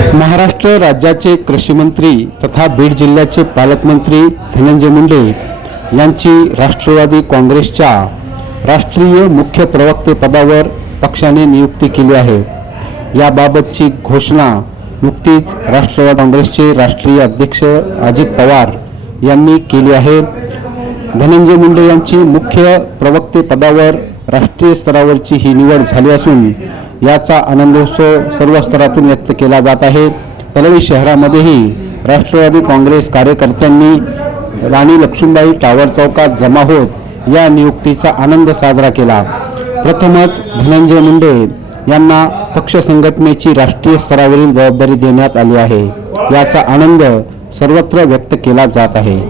महाराष्ट्र राज्याचे कृषीमंत्री तथा बीड जिल्ह्याचे पालकमंत्री धनंजय मुंडे यांची राष्ट्रवादी काँग्रेसच्या राष्ट्रीय मुख्य प्रवक्ते पदावर पक्षाने नियुक्ती केली आहे. याबाबतची घोषणा नुकतीच राष्ट्रवादी काँग्रेसचे राष्ट्रीय अध्यक्ष अजित पवार यांनी केली आहे. धनंजय मुंडे यांची मुख्य प्रवक्ते पदावर राष्ट्रीय स्तरावरची ही निवड झाली असून याचा आनंदोत्सव सर्व स्तरातून व्यक्त केला जात आहे. पलवी शहरामध्येही राष्ट्रवादी काँग्रेस कार्यकर्त्यांनी राणी लक्ष्मीबाई टावर चौकात जमा होत या नियुक्तीचा आनंद साजरा केला. प्रथमच धनंजय मुंडे यांना पक्ष संघटनेची राष्ट्रीय स्तरावरील जबाबदारी देण्यात आली आहे. याचा आनंद सर्वत्र व्यक्त केला जात आहे.